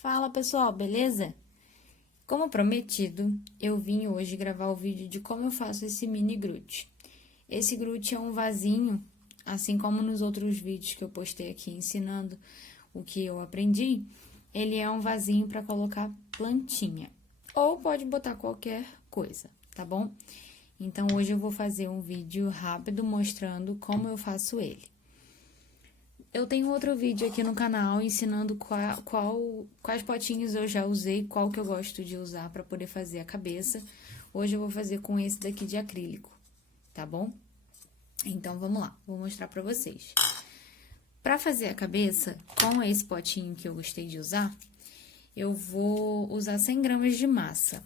Fala pessoal, beleza? Como prometido, eu vim hoje gravar o vídeo de como eu faço esse mini grute. Esse grute é um vasinho, assim como nos outros vídeos que eu postei aqui ensinando o que eu aprendi, ele é um vasinho para colocar plantinha, ou pode botar qualquer coisa, tá bom? Então hoje eu vou fazer um vídeo rápido mostrando como eu faço ele. Eu tenho outro vídeo aqui no canal ensinando quais potinhos eu já usei, qual que eu gosto de usar para poder fazer a cabeça. Hoje eu vou fazer com esse daqui de acrílico, tá bom? Então, vamos lá, vou mostrar para vocês. Para fazer a cabeça, com esse potinho que eu gostei de usar, eu vou usar 100 gramas de massa.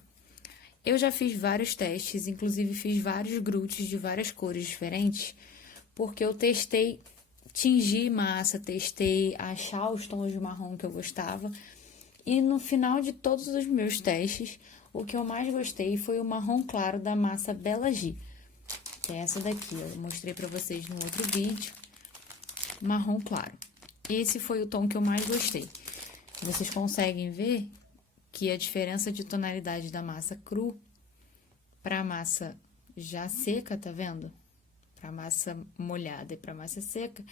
Eu já fiz vários testes, inclusive fiz vários grutes de várias cores diferentes, porque eu testei tingir massa, testei achar os tons de marrom que eu gostava. E no final de todos os meus testes, o que eu mais gostei foi o marrom claro da massa Bela G. Que é essa daqui, eu mostrei pra vocês no outro vídeo. Marrom claro. Esse foi o tom que eu mais gostei. Vocês conseguem ver que a diferença de tonalidade da massa cru pra massa já seca, tá vendo? Para massa molhada e para massa seca,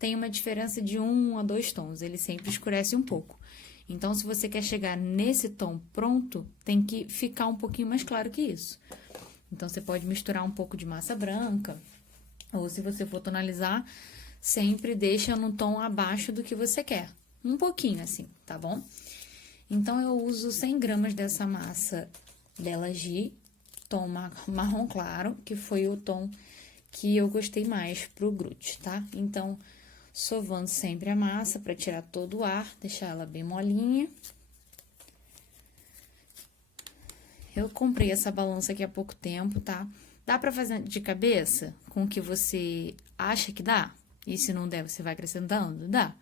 tem uma diferença de 1 a 2 tons, ele sempre escurece um pouco. Então, se você quer chegar nesse tom pronto, tem que ficar um pouquinho mais claro que isso. Então, você pode misturar um pouco de massa branca, ou se você for tonalizar, sempre deixa no tom abaixo do que você quer. Um pouquinho assim, tá bom? Então, eu uso 100 gramas dessa massa Bela G, tom marrom claro, que foi o tom que eu gostei mais pro grute, tá? Então, sovando sempre a massa para tirar todo o ar, deixar ela bem molinha. Eu comprei essa balança aqui há pouco tempo, tá? Dá pra fazer de cabeça com o que você acha que dá? E se não der, você vai acrescentando? Dá.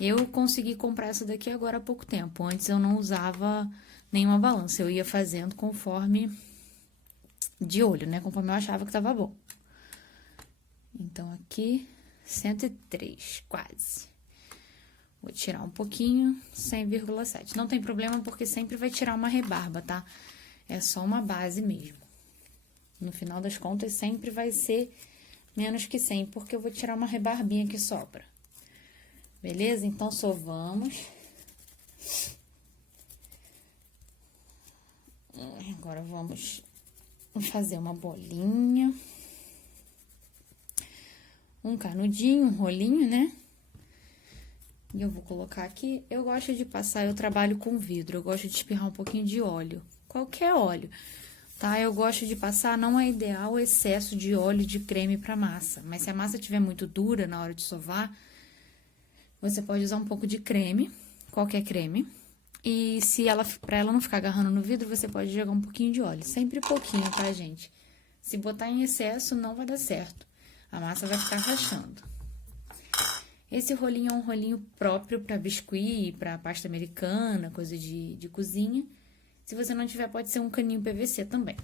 Eu consegui comprar essa daqui agora há pouco tempo. Antes eu não usava nenhuma balança, eu ia fazendo conforme de olho, né? Conforme eu achava que tava bom. Então, aqui, 103, quase. Vou tirar um pouquinho, 100,7. Não tem problema, porque sempre vai tirar uma rebarba, tá? É só uma base mesmo. No final das contas, sempre vai ser menos que 100, porque eu vou tirar uma rebarbinha que sobra. Beleza? Então, sovamos. Agora, vamos fazer uma bolinha. Um canudinho, um rolinho, né? E eu vou colocar aqui. Eu gosto de passar, eu trabalho com vidro, eu gosto de espirrar um pouquinho de óleo. Qualquer óleo, tá? Eu gosto de passar, não é ideal o excesso de óleo de creme pra massa. Mas se a massa estiver muito dura na hora de sovar, você pode usar um pouco de creme, qualquer creme. E se ela, pra ela não ficar agarrando no vidro, você pode jogar um pouquinho de óleo. Sempre pouquinho, tá, gente? Se botar em excesso, não vai dar certo. A massa vai ficar rachando. Esse rolinho é um rolinho próprio para biscuit, para pasta americana, coisa de cozinha. Se você não tiver, pode ser um caninho PVC também.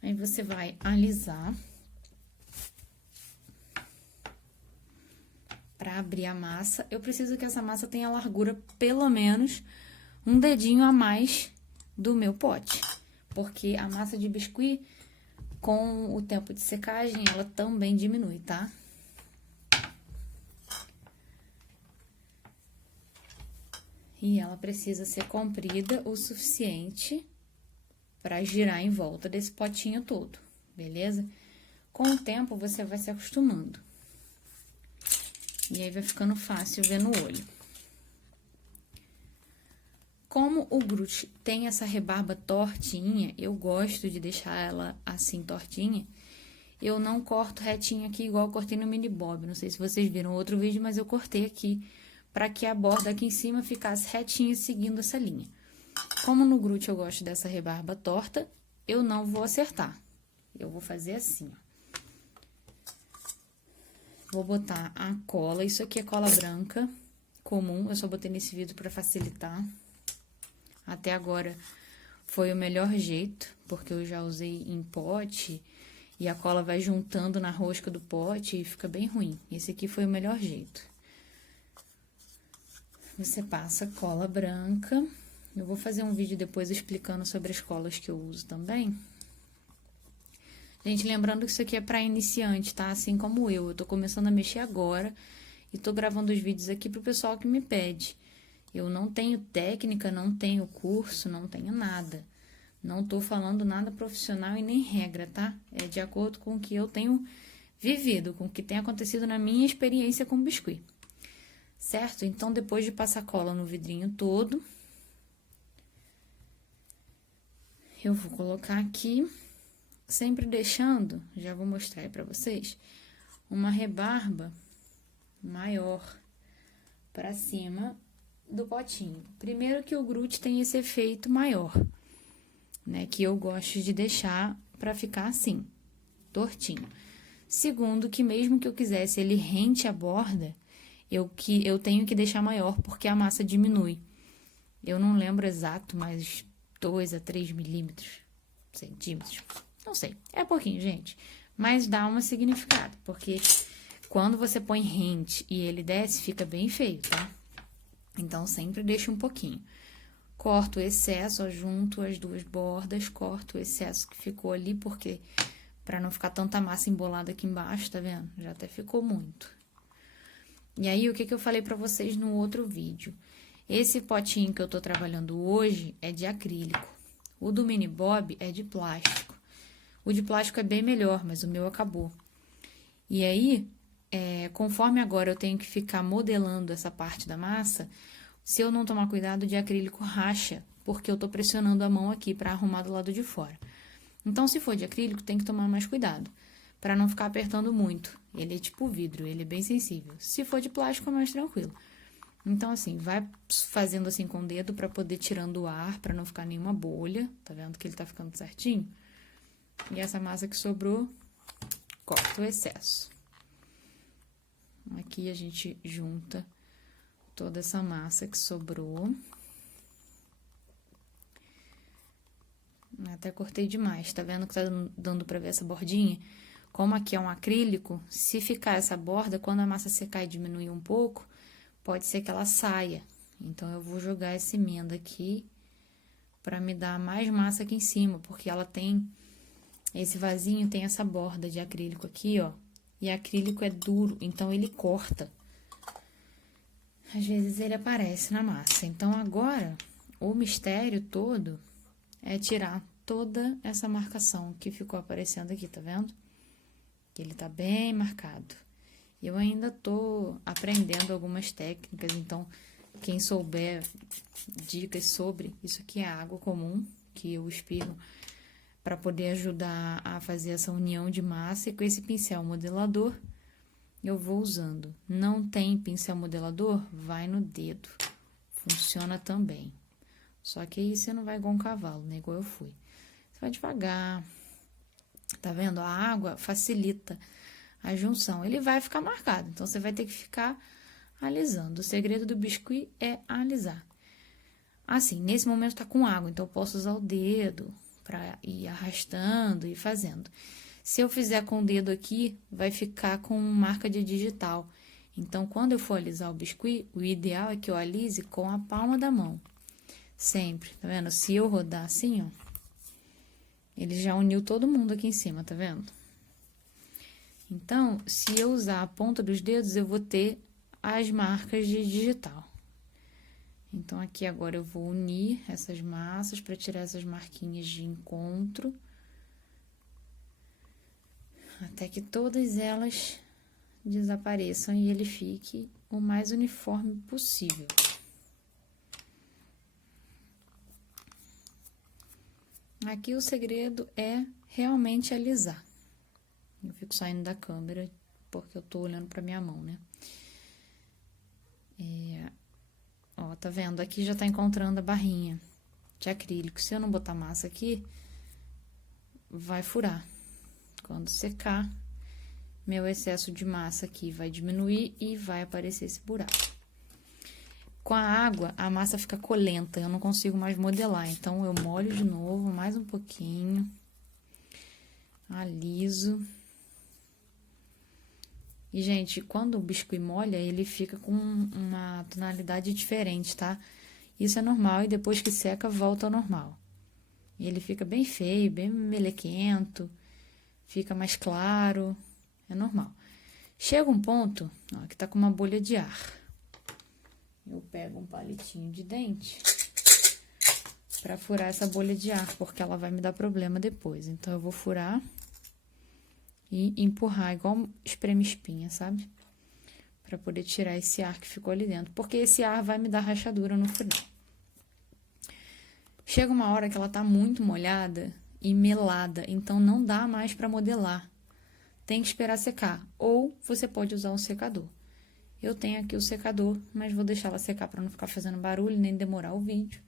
Aí, você vai alisar. Para abrir a massa, eu preciso que essa massa tenha largura pelo menos um dedinho a mais do meu pote. Porque a massa de biscuit, com o tempo de secagem, ela também diminui, tá? E ela precisa ser comprida o suficiente para girar em volta desse potinho todo, beleza? Com o tempo, você vai se acostumando. E aí, vai ficando fácil ver no olho. Como o grute tem essa rebarba tortinha, eu gosto de deixar ela assim tortinha. Eu não corto retinho aqui igual eu cortei no mini bob. Não sei se vocês viram outro vídeo, mas eu cortei aqui para que a borda aqui em cima ficasse retinha seguindo essa linha. Como no grute eu gosto dessa rebarba torta, eu não vou acertar. Eu vou fazer assim, ó. Vou botar a cola, isso aqui é cola branca comum, eu só botei nesse vidro para facilitar. Até agora foi o melhor jeito, porque eu já usei em pote e a cola vai juntando na rosca do pote e fica bem ruim. Esse aqui foi o melhor jeito. você passa cola branca. Eu vou fazer um vídeo depois explicando sobre as colas que eu uso também. Gente, lembrando que isso aqui é para iniciante, tá? Assim como eu tô começando a mexer agora e tô gravando os vídeos aqui pro pessoal que me pede. Eu não tenho técnica, não tenho curso, não tenho nada. Não tô falando nada profissional e nem regra, tá? É de acordo com o que eu tenho vivido, com o que tem acontecido na minha experiência com biscuit. Certo? Então, depois de passar cola no vidrinho todo, eu vou colocar aqui, sempre deixando, já vou mostrar aí pra vocês, uma rebarba maior pra cima do potinho. Primeiro que o grude tem esse efeito maior, né? Que eu gosto de deixar pra ficar assim, tortinho. Segundo, que mesmo que eu quisesse ele rente a borda, eu tenho que deixar maior, porque a massa diminui. Eu não lembro exato, mas 2 a 3 centímetros, não sei, é pouquinho, gente. Mas dá uma significado, porque quando você põe rente e ele desce, fica bem feio, tá? Então, sempre deixa um pouquinho. Corto o excesso, ó, junto as duas bordas, corto o excesso que ficou ali, porque pra não ficar tanta massa embolada aqui embaixo, tá vendo? Já até ficou muito. E aí, o que eu falei pra vocês no outro vídeo? Esse potinho que eu tô trabalhando hoje é de acrílico. O do mini bob é de plástico. O de plástico é bem melhor, mas o meu acabou. E aí, conforme agora eu tenho que ficar modelando essa parte da massa, se eu não tomar cuidado, de acrílico racha, porque eu tô pressionando a mão aqui pra arrumar do lado de fora. Então, se for de acrílico, tem que tomar mais cuidado, pra não ficar apertando muito. Ele é tipo vidro, ele é bem sensível. Se for de plástico, é mais tranquilo. Então, assim, vai fazendo assim com o dedo pra poder tirando o ar, pra não ficar nenhuma bolha. Tá vendo que ele tá ficando certinho? E essa massa que sobrou, corta o excesso. Aqui a gente junta toda essa massa que sobrou. Até cortei demais, tá vendo que tá dando pra ver essa bordinha? Como aqui é um acrílico, se ficar essa borda, quando a massa secar e diminuir um pouco, pode ser que ela saia. Então, eu vou jogar essa emenda aqui pra me dar mais massa aqui em cima, porque ela tem... Esse vasinho tem essa borda de acrílico aqui, ó. E acrílico é duro, então ele corta. Às vezes ele aparece na massa. Então, agora, o mistério todo é tirar toda essa marcação que ficou aparecendo aqui, tá vendo? Ele tá bem marcado. Eu ainda tô aprendendo algumas técnicas, então, quem souber dicas sobre, isso aqui é água comum, que eu espirro para poder ajudar a fazer essa união de massa, e com esse pincel modelador eu vou usando. Não tem pincel modelador? Vai no dedo. Funciona também. Só que aí você não vai igual um cavalo, né? Igual eu fui. Você vai devagar. Tá vendo? A água facilita a junção. Ele vai ficar marcado, então você vai ter que ficar alisando. O segredo do biscuit é alisar. Assim, nesse momento tá com água, então eu posso usar o dedo pra ir arrastando e fazendo. Se eu fizer com o dedo aqui, vai ficar com marca de digital. Então, quando eu for alisar o biscuit, o ideal é que eu alise com a palma da mão. Sempre, tá vendo? Se eu rodar assim, ó, ele já uniu todo mundo aqui em cima, tá vendo? Então, se eu usar a ponta dos dedos, eu vou ter as marcas de digital. Então, aqui agora eu vou unir essas massas para tirar essas marquinhas de encontro, até que todas elas desapareçam e ele fique o mais uniforme possível. Aqui o segredo é realmente alisar. Eu fico saindo da câmera porque eu tô olhando pra minha mão, né? Ó, tá vendo? Aqui já tá encontrando a barrinha de acrílico. Se eu não botar massa aqui, vai furar. Quando secar, meu excesso de massa aqui vai diminuir e vai aparecer esse buraco. Com a água, a massa fica colenta, eu não consigo mais modelar. Então, eu molho de novo, mais um pouquinho. Aliso. E, gente, quando o biscuit molha, ele fica com uma tonalidade diferente, tá? Isso é normal e depois que seca, volta ao normal. E ele fica bem feio, bem melequento, fica mais claro, é normal. Chega um ponto, ó, que tá com uma bolha de ar. Eu pego um palitinho de dente pra furar essa bolha de ar, porque ela vai me dar problema depois. Então, eu vou furar e empurrar, igual espreme espinha, sabe? Pra poder tirar esse ar que ficou ali dentro, porque esse ar vai me dar rachadura no final. Chega uma hora que ela tá muito molhada e melada, então não dá mais pra modelar. Tem que esperar secar, ou você pode usar um secador. Eu tenho aqui o secador, mas vou deixar ela secar para não ficar fazendo barulho, nem demorar o vídeo.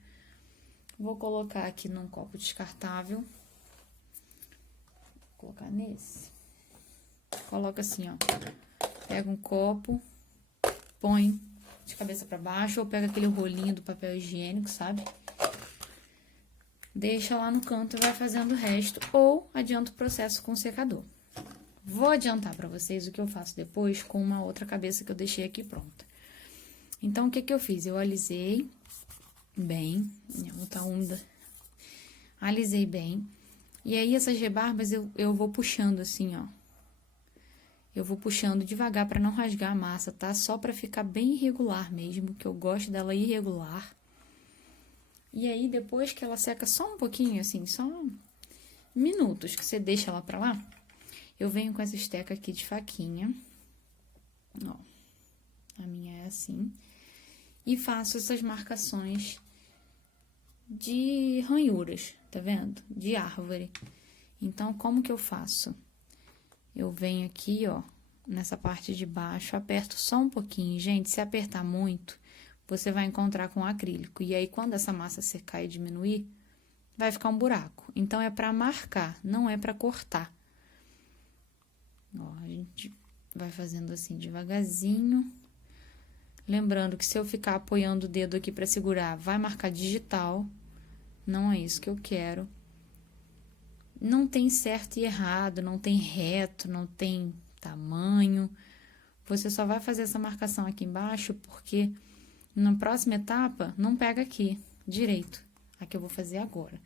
Vou colocar aqui num copo descartável. Vou colocar nesse. Coloca assim, ó. Pega um copo, põe de cabeça para baixo, ou pega aquele rolinho do papel higiênico, sabe? Deixa lá no canto e vai fazendo o resto, ou adianta o processo com o secador. Vou adiantar para vocês o que eu faço depois com uma outra cabeça que eu deixei aqui pronta. Então, o que que eu fiz? Eu alisei bem, minha mão tá úmida, alisei bem, e aí essas rebarbas eu vou puxando assim, ó. Eu vou puxando devagar para não rasgar a massa, tá? Só para ficar bem irregular mesmo, que eu gosto dela irregular. E aí, depois que ela seca só um pouquinho, assim, só minutos que você deixa ela pra lá, eu venho com essa esteca aqui de faquinha, ó, a minha é assim, e faço essas marcações de ranhuras, tá vendo? De árvore. Então, como que eu faço? Eu venho aqui, ó, nessa parte de baixo, aperto só um pouquinho. Gente, se apertar muito, você vai encontrar com acrílico. E aí, quando essa massa secar e diminuir, vai ficar um buraco. Então, é pra marcar, não é pra cortar. Ó, a gente vai fazendo assim devagarzinho. Lembrando que se eu ficar apoiando o dedo aqui pra segurar, vai marcar digital. Não é isso que eu quero. Não tem certo e errado, não tem reto, não tem tamanho. Você só vai fazer essa marcação aqui embaixo porque na próxima etapa não pega aqui direito. A que eu vou fazer agora.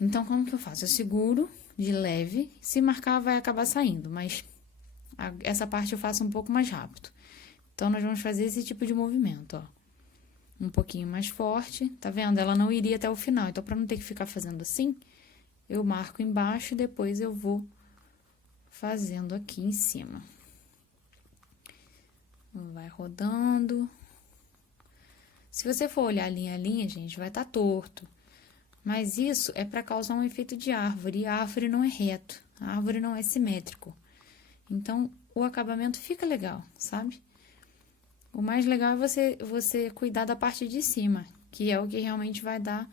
Então, como que eu faço? Eu seguro de leve. Se marcar, vai acabar saindo, mas essa parte eu faço um pouco mais rápido. Então, nós vamos fazer esse tipo de movimento, ó. Um pouquinho mais forte, tá vendo? Ela não iria até o final. Então, pra não ter que ficar fazendo assim, eu marco embaixo e depois eu vou fazendo aqui em cima. Vai rodando. Se você for olhar linha a linha, gente, vai estar torto. Mas isso é para causar um efeito de árvore. E a árvore não é reto, a árvore não é simétrico. Então, o acabamento fica legal, sabe? O mais legal é você cuidar da parte de cima, que é o que realmente vai dar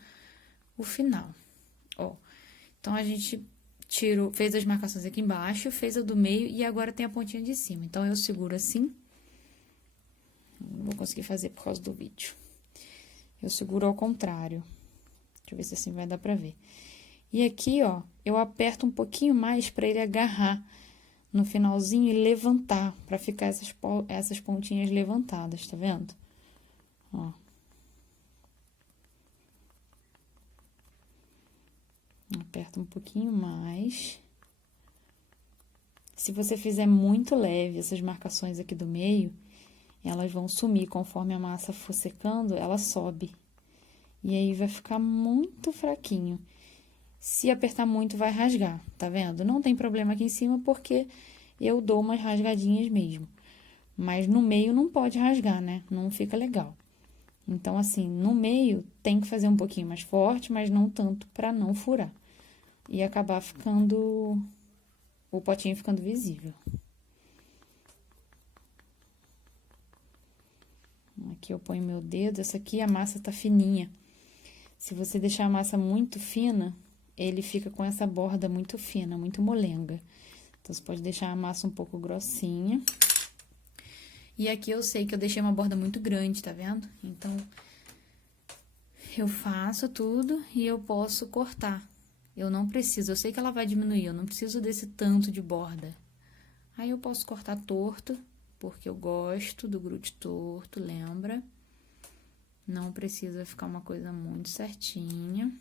o final. Ó, então, a gente fez as marcações aqui embaixo, fez a do meio e agora tem a pontinha de cima. Então, eu seguro assim. Não vou conseguir fazer por causa do vídeo. Eu seguro ao contrário. Deixa eu ver se assim vai dar pra ver. E aqui, ó, eu aperto um pouquinho mais pra ele agarrar no finalzinho e levantar, pra ficar essas pontinhas levantadas, tá vendo? Ó. Aperta um pouquinho mais. Se você fizer muito leve essas marcações aqui do meio, elas vão sumir. Conforme a massa for secando, ela sobe. E aí, vai ficar muito fraquinho. Se apertar muito, vai rasgar, tá vendo? Não tem problema aqui em cima, porque eu dou umas rasgadinhas mesmo. Mas no meio não pode rasgar, né? Não fica legal. Então, assim, no meio tem que fazer um pouquinho mais forte, mas não tanto pra não furar. E acabar ficando... o potinho ficando visível. Aqui eu ponho meu dedo. Essa aqui a massa tá fininha. Se você deixar a massa muito fina, ele fica com essa borda muito fina, muito molenga. Então, você pode deixar a massa um pouco grossinha. E aqui eu sei que eu deixei uma borda muito grande, tá vendo? Então, eu faço tudo e eu posso cortar. Eu não preciso, eu sei que ela vai diminuir, eu não preciso desse tanto de borda. Aí eu posso cortar torto, porque eu gosto do grude torto, lembra? Não precisa ficar uma coisa muito certinha.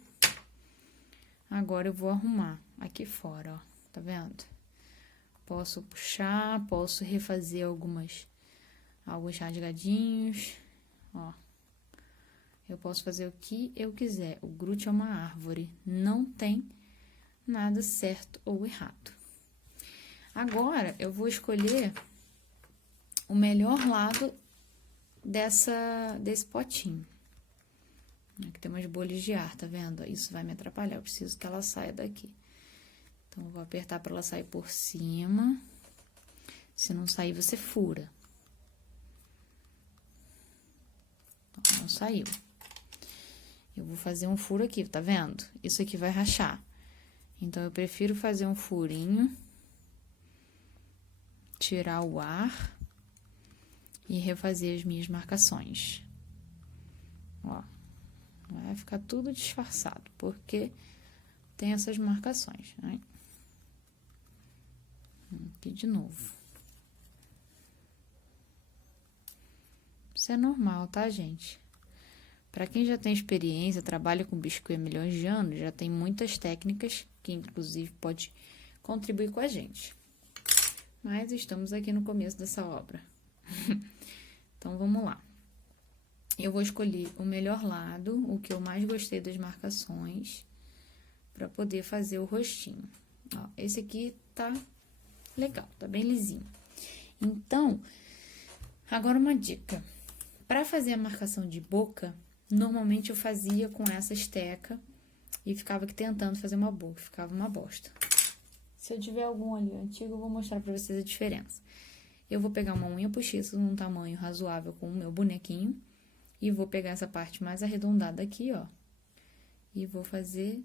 Agora eu vou arrumar aqui fora, ó, tá vendo? Posso puxar, posso refazer alguns rasgadinhos, ó. Eu posso fazer o que eu quiser. O grude é uma árvore, não tem nada certo ou errado. Agora, eu vou escolher o melhor lado desse potinho. Aqui tem umas bolhas de ar, tá vendo? Isso vai me atrapalhar, eu preciso que ela saia daqui. Então, eu vou apertar para ela sair por cima. Se não sair, você fura. Não saiu. Eu vou fazer um furo aqui, tá vendo? Isso aqui vai rachar. Então, eu prefiro fazer um furinho, tirar o ar e refazer as minhas marcações. Ó, vai ficar tudo disfarçado, porque tem essas marcações, né? Aqui de novo. Isso é normal, tá, gente? Para quem já tem experiência, trabalha com biscuit há milhões de anos, já tem muitas técnicas que, inclusive, pode contribuir com a gente. Mas estamos aqui no começo dessa obra. Então, vamos lá. Eu vou escolher o melhor lado, o que eu mais gostei das marcações, para poder fazer o rostinho. Ó, esse aqui tá legal, tá bem lisinho. Então, agora uma dica. Para fazer a marcação de boca, normalmente eu fazia com essa esteca e ficava aqui tentando fazer uma boca, ficava uma bosta. Se eu tiver algum ali antigo, eu vou mostrar pra vocês a diferença. Eu vou pegar uma unha postiça num tamanho razoável com o meu bonequinho e vou pegar essa parte mais arredondada aqui, ó, e vou fazer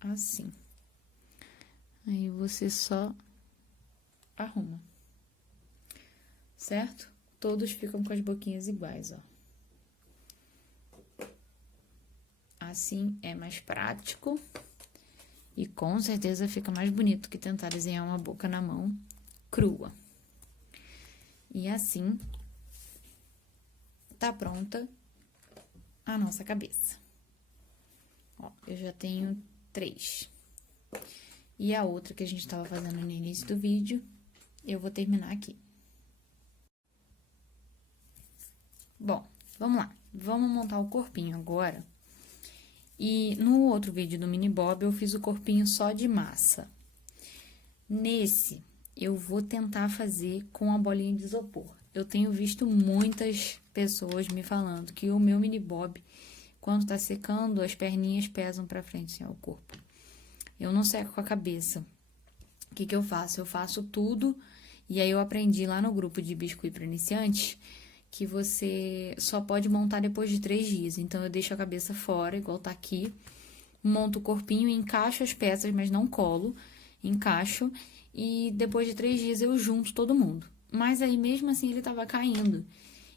assim. Aí você só arruma, certo? Todos ficam com as boquinhas iguais, ó. Assim é mais prático e com certeza fica mais bonito que tentar desenhar uma boca na mão crua. E assim tá pronta a nossa cabeça. Ó, eu já tenho 3. E a outra que a gente tava fazendo no início do vídeo, eu vou terminar aqui. Bom, vamos lá. Vamos montar o corpinho agora. E no outro vídeo do mini bob, eu fiz o corpinho só de massa. Nesse, eu vou tentar fazer com a bolinha de isopor. Eu tenho visto muitas pessoas me falando que o meu mini bob, quando tá secando, as perninhas pesam pra frente, assim, o corpo. Eu não seco com a cabeça. O que que eu faço? Eu faço tudo, e aí eu aprendi lá no grupo de biscuit para iniciantes que você só pode montar depois de 3 dias. Então, eu deixo a cabeça fora, igual tá aqui, monto o corpinho, encaixo as peças, mas não colo, encaixo, e depois de 3 dias eu junto todo mundo. Mas aí, mesmo assim, ele tava caindo.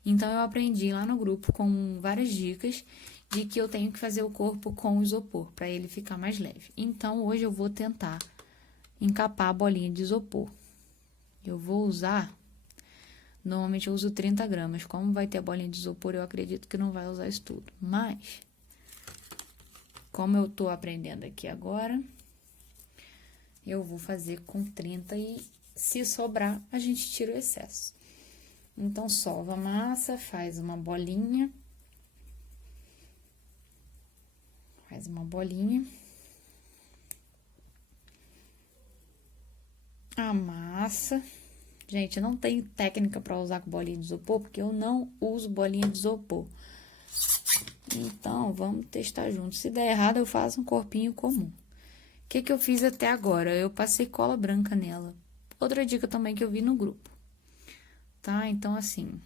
Então, eu aprendi lá no grupo com várias dicas de que eu tenho que fazer o corpo com isopor, para ele ficar mais leve. Então, hoje eu vou tentar encapar a bolinha de isopor. Eu vou usar... Normalmente eu uso 30 gramas. Como vai ter a bolinha de isopor, eu acredito que não vai usar isso tudo. Mas, como eu tô aprendendo aqui agora, eu vou fazer com 30 e se sobrar, a gente tira o excesso. Então, sova a massa, faz uma bolinha. Faz uma bolinha. Amassa. Gente, eu não tenho técnica para usar com bolinha de isopor, porque eu não uso bolinha de isopor. Então, vamos testar junto. Se der errado, eu faço um corpinho comum. O que que eu fiz até agora? Eu passei cola branca nela. Outra dica também que eu vi no grupo. Tá? Então, assim...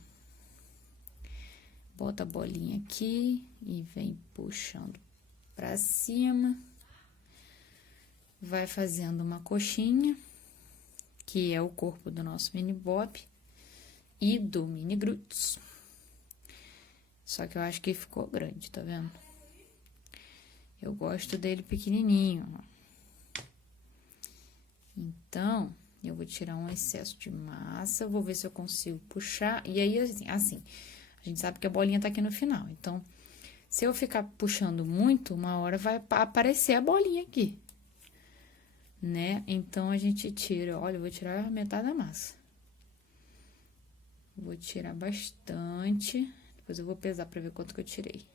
Bota a bolinha aqui e vem puxando pra cima. Vai fazendo uma coxinha, que é o corpo do nosso mini bob e do mini Grutz. Só que eu acho que ficou grande, tá vendo? Eu gosto dele pequenininho, ó. Então, eu vou tirar um excesso de massa, vou ver se eu consigo puxar. E aí, assim, a gente sabe que a bolinha tá aqui no final. Então, se eu ficar puxando muito, uma hora vai aparecer a bolinha aqui, né? Então, a gente tira, olha, eu vou tirar metade da massa. Vou tirar bastante, depois eu vou pesar pra ver quanto que eu tirei.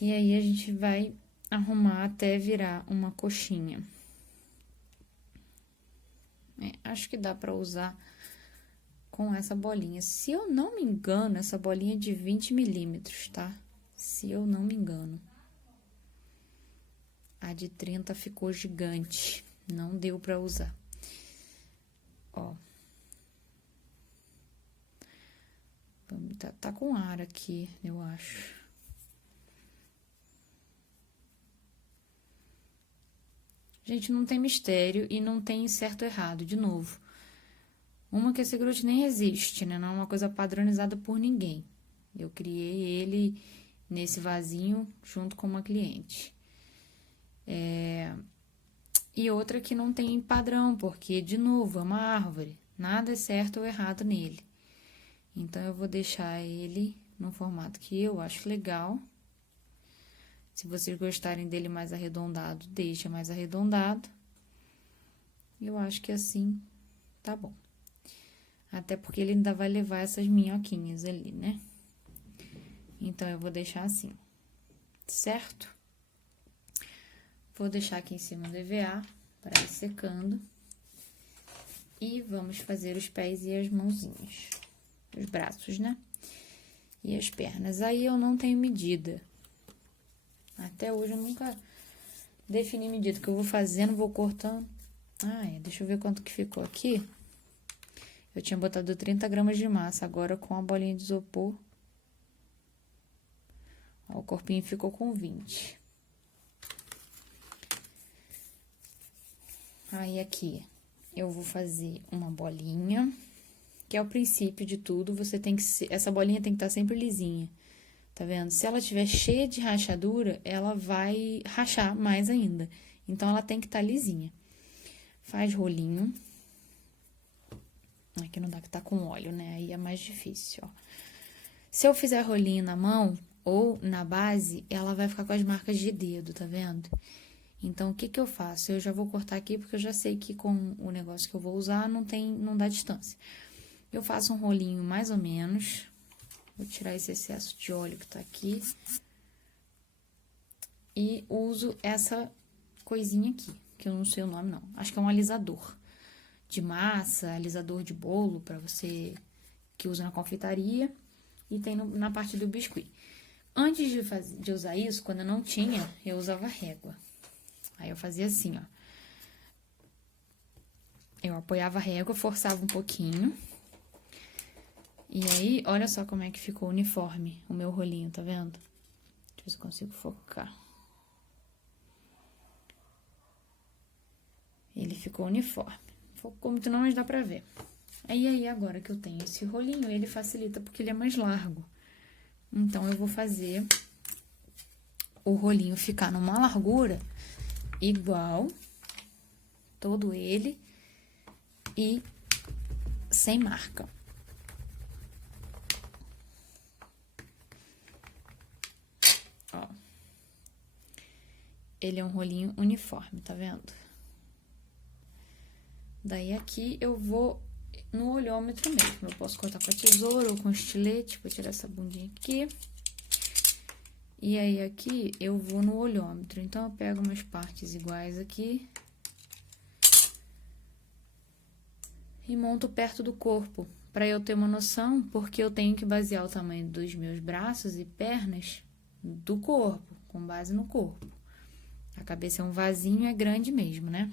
E aí, a gente vai arrumar até virar uma coxinha. Acho que dá pra usar com essa bolinha. Se eu não me engano, essa bolinha é de 20 milímetros, tá? Se eu não me engano. A de 30 ficou gigante, não deu pra usar. Ó. Tá com ar aqui, eu acho. Gente, não tem mistério e não tem certo ou errado, de novo. Uma que esse grude nem existe, né? Não é uma coisa padronizada por ninguém. Eu criei ele nesse vasinho junto com uma cliente. E outra que não tem padrão, porque, de novo, é uma árvore. Nada é certo ou errado nele. Então, eu vou deixar ele no formato que eu acho legal. Se vocês gostarem dele mais arredondado, deixa mais arredondado. Eu acho que assim tá bom. Até porque ele ainda vai levar essas minhoquinhas ali, né? Então, eu vou deixar assim, certo? Vou deixar aqui em cima do EVA para ir secando. E vamos fazer os pés e as mãozinhas. Os braços, né? E as pernas. Aí, eu não tenho medida. Até hoje, eu nunca defini medida. O que eu vou fazendo, vou cortando. Deixa eu ver quanto que ficou aqui. Eu tinha botado 30 gramas de massa. Agora, com a bolinha de isopor, ó, o corpinho ficou com 20. Aí, aqui, eu vou fazer uma bolinha, que é o princípio de tudo. Essa bolinha tem que estar sempre lisinha, tá vendo? Se ela estiver cheia de rachadura, ela vai rachar mais ainda. Então, ela tem que estar lisinha. Faz rolinho. Aqui não dá que tá com óleo, né? Aí é mais difícil, ó. Se eu fizer rolinho na mão ou na base, ela vai ficar com as marcas de dedo, tá vendo? Então, o que que eu faço? Eu já vou cortar aqui, porque eu já sei que com o negócio que eu vou usar, não dá distância. Eu faço um rolinho mais ou menos. Vou tirar esse excesso de óleo que tá aqui. E uso essa coisinha aqui, que eu não sei o nome, não. Acho que é um alisador de massa, alisador de bolo, pra você, que usa na confeitaria. E tem na parte do biscuit. Antes de usar isso, quando eu não tinha, eu usava régua. Aí, eu fazia assim, ó. Eu apoiava a régua, forçava um pouquinho. E aí, olha só como é que ficou uniforme o meu rolinho, tá vendo? Deixa eu ver se eu consigo focar. Ele ficou uniforme. Focou muito não, mas dá pra ver. Aí, agora que eu tenho esse rolinho, ele facilita porque ele é mais largo. Então, eu vou fazer o rolinho ficar numa largura igual, todo ele, e sem marca. Ó. Ele é um rolinho uniforme, tá vendo? Daí, aqui, eu vou no olhômetro mesmo. Eu posso cortar com a tesoura ou com estilete. Vou tirar essa bundinha aqui. E aí, aqui, eu vou no olhômetro. Então, eu pego umas partes iguais aqui. E monto perto do corpo. Pra eu ter uma noção, porque eu tenho que basear o tamanho dos meus braços e pernas do corpo, com base no corpo. A cabeça é um vasinho, é grande mesmo, né?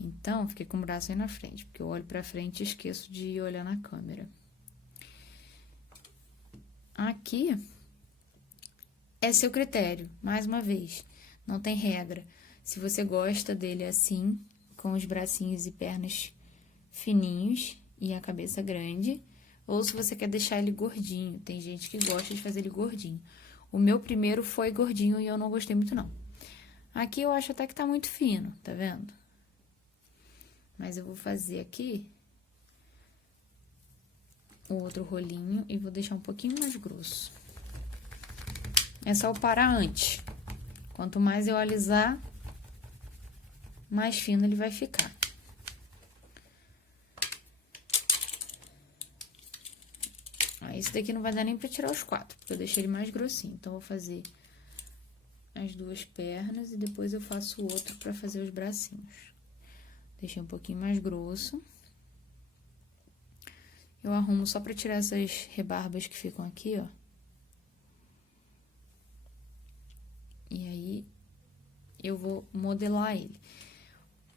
Então, fiquei com o braço aí na frente, porque eu olho pra frente e esqueço de olhar na câmera. Aqui é seu critério, mais uma vez, não tem regra. Se você gosta dele assim, com os bracinhos e pernas fininhos e a cabeça grande, ou se você quer deixar ele gordinho. Tem gente que gosta de fazer ele gordinho. O meu primeiro foi gordinho e eu não gostei muito, não. Aqui eu acho até que tá muito fino, tá vendo? Mas eu vou fazer aqui o outro rolinho e vou deixar um pouquinho mais grosso. É só eu parar antes. Quanto mais eu alisar, mais fino ele vai ficar. Esse daqui não vai dar nem pra tirar os 4, porque eu deixei ele mais grossinho. Então, eu vou fazer as 2 pernas e depois eu faço o outro pra fazer os bracinhos. Deixei um pouquinho mais grosso. Eu arrumo só pra tirar essas rebarbas que ficam aqui, ó. E aí, eu vou modelar ele.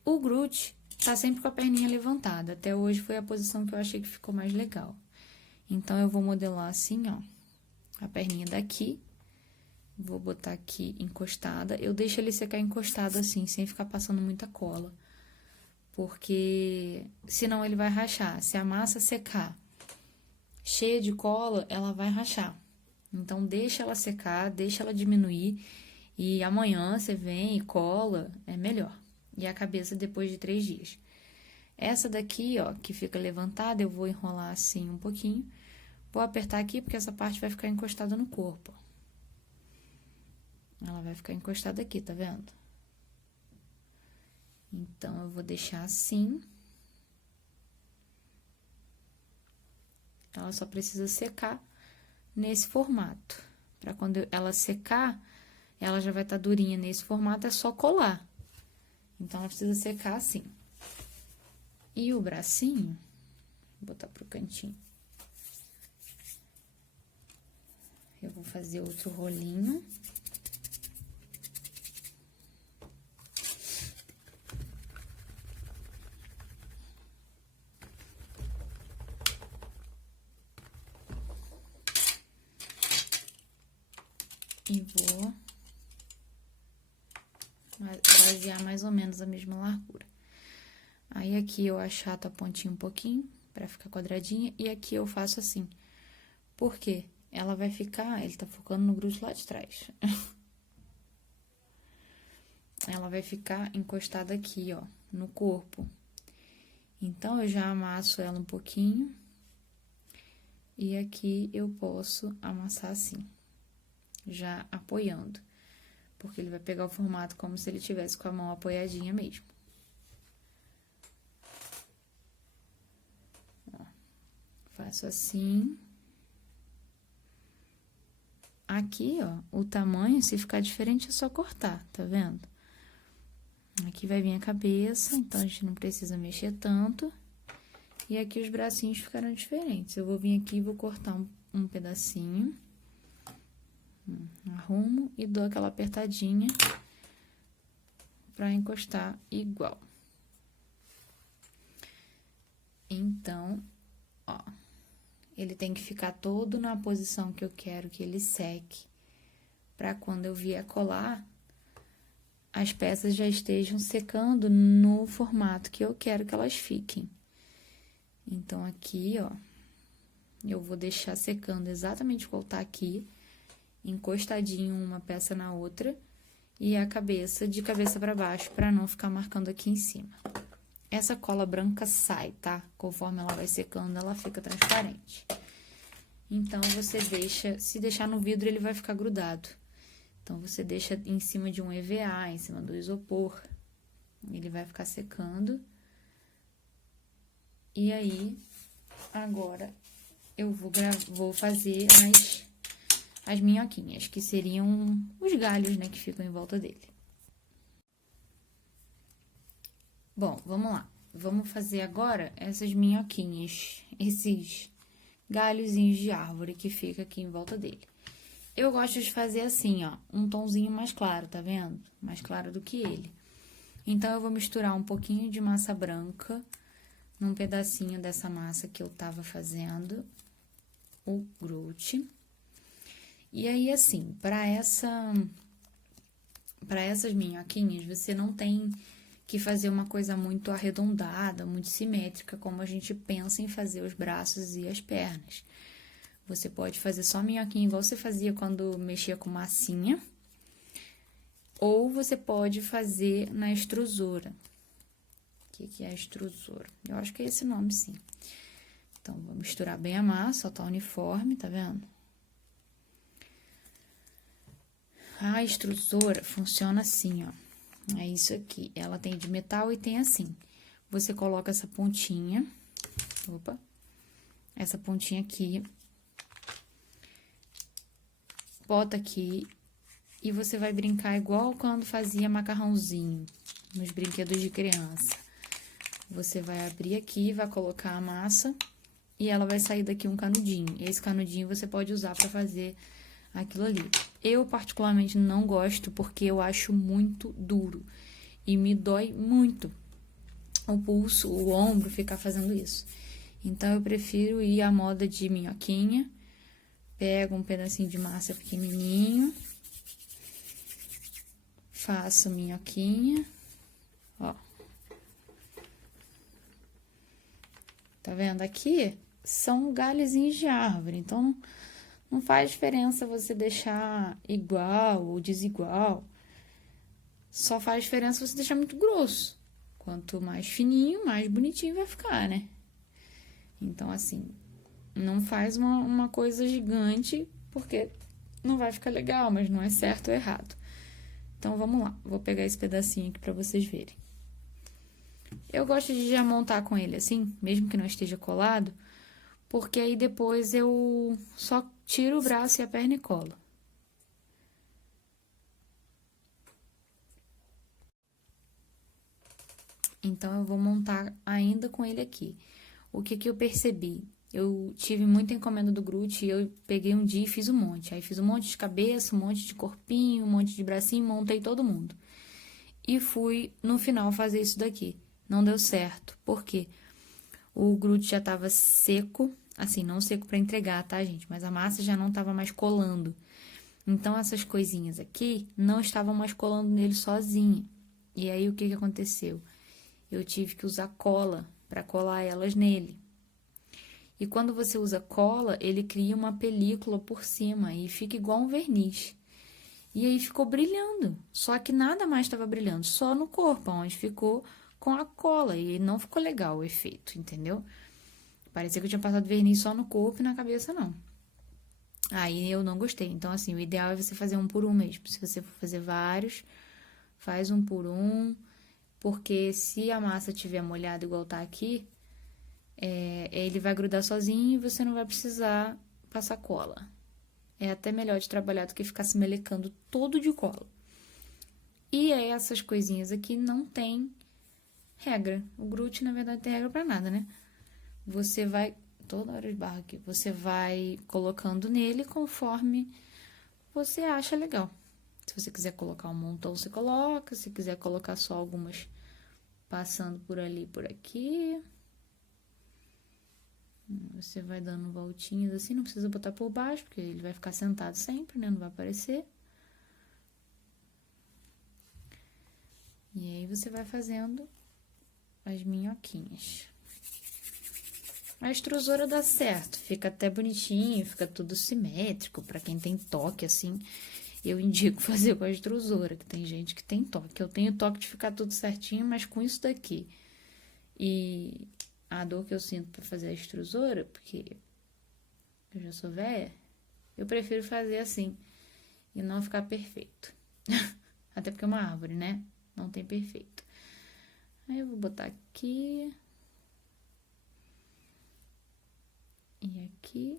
O Groot tá sempre com a perninha levantada. Até hoje foi a posição que eu achei que ficou mais legal. Então, eu vou modelar assim, ó, a perninha daqui. Vou botar aqui encostada. Eu deixo ele secar encostado assim, sem ficar passando muita cola. Porque senão ele vai rachar. Se a massa secar cheia de cola, ela vai rachar. Então, deixa ela secar, deixa ela diminuir. E amanhã você vem e cola, é melhor. E a cabeça depois de 3 dias. Essa daqui, ó, que fica levantada, eu vou enrolar assim um pouquinho. Vou apertar aqui, porque essa parte vai ficar encostada no corpo. Ela vai ficar encostada aqui, tá vendo? Então, eu vou deixar assim. Ela só precisa secar nesse formato. Pra quando ela secar, ela já vai estar durinha nesse formato, é só colar. Então, ela precisa secar assim. E o bracinho, vou botar pro cantinho. Eu vou fazer outro rolinho. E vou basear mais ou menos a mesma largura. Aí, aqui eu achato a pontinha um pouquinho, pra ficar quadradinha, e aqui eu faço assim. Por quê? Ela vai ficar, ele tá focando no Groot lá de trás. Ela vai ficar encostada aqui, ó, no corpo. Então, eu já amasso ela um pouquinho. E aqui eu posso amassar assim, já apoiando. Porque ele vai pegar o formato como se ele tivesse com a mão apoiadinha mesmo. Ó, faço assim. Aqui, ó, o tamanho, se ficar diferente, é só cortar, tá vendo? Aqui vai vir a cabeça, então a gente não precisa mexer tanto. E aqui os bracinhos ficaram diferentes. Eu vou vir aqui e vou cortar um pedacinho. Arrumo e dou aquela apertadinha pra encostar igual. Então, ó, ele tem que ficar todo na posição que eu quero que ele seque, pra quando eu vier colar, as peças já estejam secando no formato que eu quero que elas fiquem. Então, aqui, ó, eu vou deixar secando exatamente igual tá aqui, encostadinho uma peça na outra, e a cabeça de cabeça pra baixo, pra não ficar marcando aqui em cima. Essa cola branca sai, tá? Conforme ela vai secando, ela fica transparente. Então, você deixa, se deixar no vidro, ele vai ficar grudado. Então, você deixa em cima de um EVA, em cima do isopor. Ele vai ficar secando. E aí, agora, eu vou fazer as minhoquinhas, que seriam os galhos, né, que ficam em volta dele. Bom, vamos lá. Vamos fazer agora essas minhoquinhas, esses galhozinhos de árvore que fica aqui em volta dele. Eu gosto de fazer assim, ó, um tonzinho mais claro, tá vendo? Mais claro do que ele. Então, eu vou misturar um pouquinho de massa branca num pedacinho dessa massa que eu tava fazendo o Groot. E aí, assim, para essas minhoquinhas, você não tem que fazer uma coisa muito arredondada, muito simétrica, como a gente pensa em fazer os braços e as pernas. Você pode fazer só minhoquinha igual você fazia quando mexia com massinha. Ou você pode fazer na extrusora. O que é a extrusora? Eu acho que é esse nome, sim. Então, vou misturar bem a massa, ó, tá uniforme, tá vendo? A extrusora funciona assim, ó. É isso aqui. Ela tem de metal e tem assim. Você coloca essa pontinha. Opa. Essa pontinha aqui. Bota aqui. E você vai brincar igual quando fazia macarrãozinho. Nos brinquedos de criança. Você vai abrir aqui, vai colocar a massa. E ela vai sair daqui um canudinho. Esse canudinho você pode usar pra fazer aquilo ali. Eu, particularmente, não gosto porque eu acho muito duro. E me dói muito o pulso, o ombro, ficar fazendo isso. Então, eu prefiro ir à moda de minhoquinha. Pego um pedacinho de massa pequenininho. Faço minhoquinha. Ó. Tá vendo aqui? São galhozinhos de árvore, então não faz diferença você deixar igual ou desigual. Só faz diferença você deixar muito grosso. Quanto mais fininho, mais bonitinho vai ficar, né? Então, assim, não faz uma coisa gigante, porque não vai ficar legal, mas não é certo ou errado. Então, vamos lá. Vou pegar esse pedacinho aqui pra vocês verem. Eu gosto de já montar com ele assim, mesmo que não esteja colado, porque aí depois eu só tiro o braço e a perna e colo. Então, eu vou montar ainda com ele aqui. O que eu percebi? Eu tive muita encomenda do Groot e eu peguei um dia e fiz um monte. Aí fiz um monte de cabeça, um monte de corpinho, um monte de bracinho, montei todo mundo. E fui, no final, fazer isso daqui. Não deu certo. Por quê? O Groot já tava seco, assim, não seco pra entregar, tá, gente? Mas a massa já não tava mais colando. Então, essas coisinhas aqui não estavam mais colando nele sozinha. E aí, o que aconteceu? Eu tive que usar cola pra colar elas nele. E quando você usa cola, ele cria uma película por cima e fica igual um verniz. E aí ficou brilhando. Só que nada mais estava brilhando, só no corpo, onde ficou com a cola. E não ficou legal o efeito, entendeu? Parecia que eu tinha passado verniz só no corpo e na cabeça, não. Aí eu não gostei. Então, assim, o ideal é você fazer um por um mesmo. Se você for fazer vários, faz um por um. Porque se a massa tiver molhada igual tá aqui, ele vai grudar sozinho e você não vai precisar passar cola. É até melhor de trabalhar do que ficar se melecando todo de cola. E aí, essas coisinhas aqui não tem regra. O Groot, na verdade, não tem regra pra nada, né? Você vai... Toda hora esbarra aqui. Você vai colocando nele conforme você acha legal. Se você quiser colocar um montão, você coloca. Se quiser colocar só algumas passando por ali e por aqui... Você vai dando voltinhas assim, não precisa botar por baixo, porque ele vai ficar sentado sempre, né? Não vai aparecer. E aí, você vai fazendo as minhoquinhas. A extrusora dá certo, fica até bonitinho, fica tudo simétrico. Pra quem tem toque, assim, eu indico fazer com a extrusora, que tem gente que tem toque. Eu tenho toque de ficar tudo certinho, mas com isso daqui e a dor que eu sinto pra fazer a extrusora, porque eu já sou velha, eu prefiro fazer assim e não ficar perfeito. Até porque é uma árvore, né? Não tem perfeito. Aí eu vou botar aqui e aqui.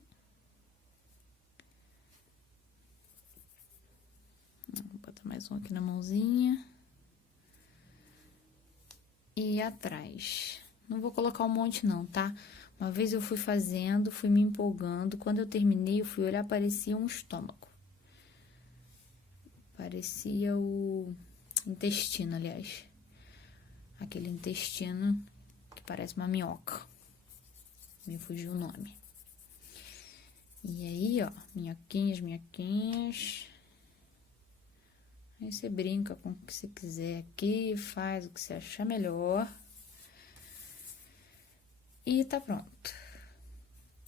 Vou botar mais um aqui na mãozinha. E atrás. Não vou colocar um monte não, tá? Uma vez eu fui fazendo, fui me empolgando. Quando eu terminei, eu fui olhar, parecia um estômago. Parecia o intestino, aliás. Aquele intestino que parece uma minhoca. Me fugiu o nome. E aí, ó, minhoquinhas, minhoquinhas. Aí você brinca com o que você quiser aqui, faz o que você achar melhor. E tá pronto.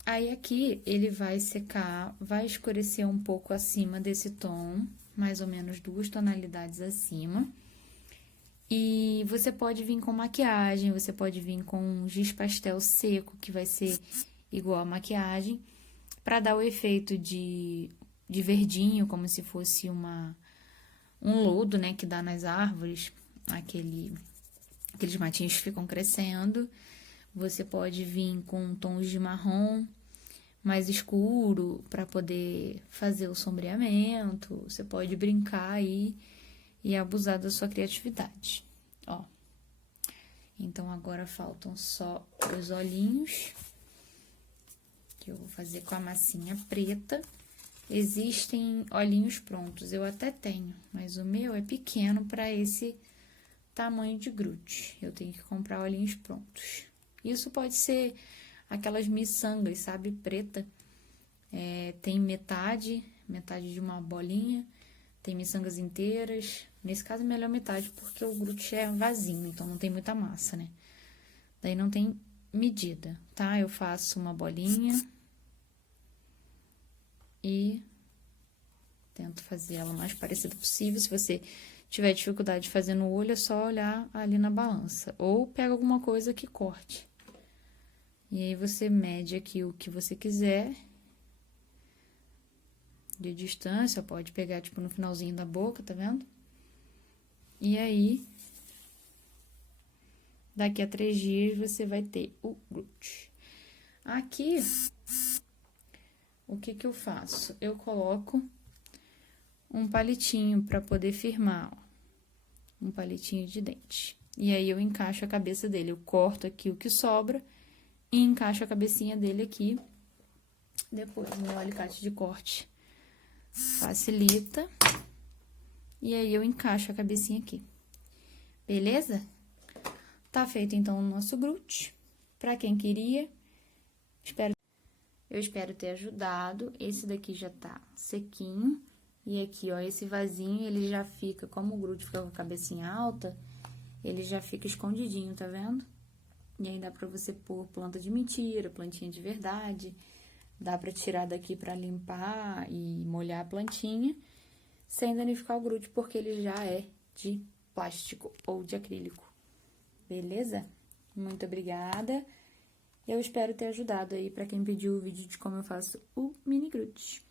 Aí aqui ele vai secar, vai escurecer um pouco acima desse tom. mais ou menos 2 tonalidades acima. E você pode vir com maquiagem, você pode vir com giz pastel seco, que vai ser igual a maquiagem, para dar o efeito de verdinho, como se fosse um lodo, né, que dá nas árvores, aqueles matinhos que ficam crescendo. Você pode vir com tons de marrom mais escuro para poder fazer o sombreamento. Você pode brincar aí e abusar da sua criatividade, ó. Então, agora faltam só os olhinhos, que eu vou fazer com a massinha preta. Existem olhinhos prontos, eu até tenho, mas o meu é pequeno para esse tamanho de grude. Eu tenho que comprar olhinhos prontos. Isso pode ser aquelas miçangas, sabe, preta. Tem metade de uma bolinha, tem miçangas inteiras. Nesse caso, é melhor metade, porque o grude é vazinho, então não tem muita massa, né? Daí não tem medida, tá? Eu faço uma bolinha e tento fazer ela o mais parecida possível. Se você tiver dificuldade de fazer no olho, é só olhar ali na balança. Ou pega alguma coisa que corte. E aí, você mede aqui o que você quiser de distância, pode pegar, tipo, no finalzinho da boca, tá vendo? E aí, daqui a 3 dias, você vai ter o grude. Aqui, o que que eu faço? Eu coloco um palitinho pra poder firmar, ó. Um palitinho de dente. E aí, eu encaixo a cabeça dele. Eu corto aqui o que sobra e encaixo a cabecinha dele aqui. Depois, o meu alicate de corte facilita. E aí, eu encaixo a cabecinha aqui. Beleza? Tá feito, então, o nosso grude. Pra quem queria, eu espero ter ajudado. Esse daqui já tá sequinho. E aqui, ó, esse vasinho, ele já fica, como o grude fica com a cabecinha alta, ele já fica escondidinho, tá vendo? E aí, dá pra você pôr planta de mentira, plantinha de verdade. Dá pra tirar daqui pra limpar e molhar a plantinha, sem danificar o grude, porque ele já é de plástico ou de acrílico. Beleza? Muito obrigada. Eu espero ter ajudado aí pra quem pediu o vídeo de como eu faço o mini grude.